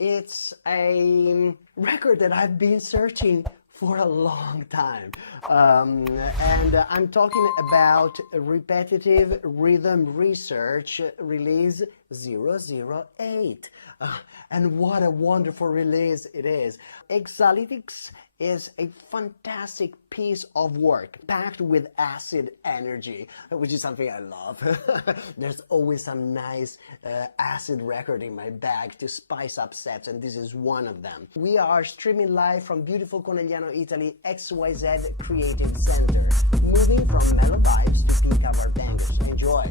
It's a record that I've been searching for a long time. And I'm talking about Repetitive Rhythm Research release 008. And what a wonderful release it is. Exaltics is a fantastic piece of work packed with acid energy, which is something I love. There's always some nice acid record in my bag to spice up sets, and this is one of them. We are streaming live from beautiful Conegliano, Italy, XYZ Creative Center, moving from mellow vibes to peak hour bangers. Enjoy!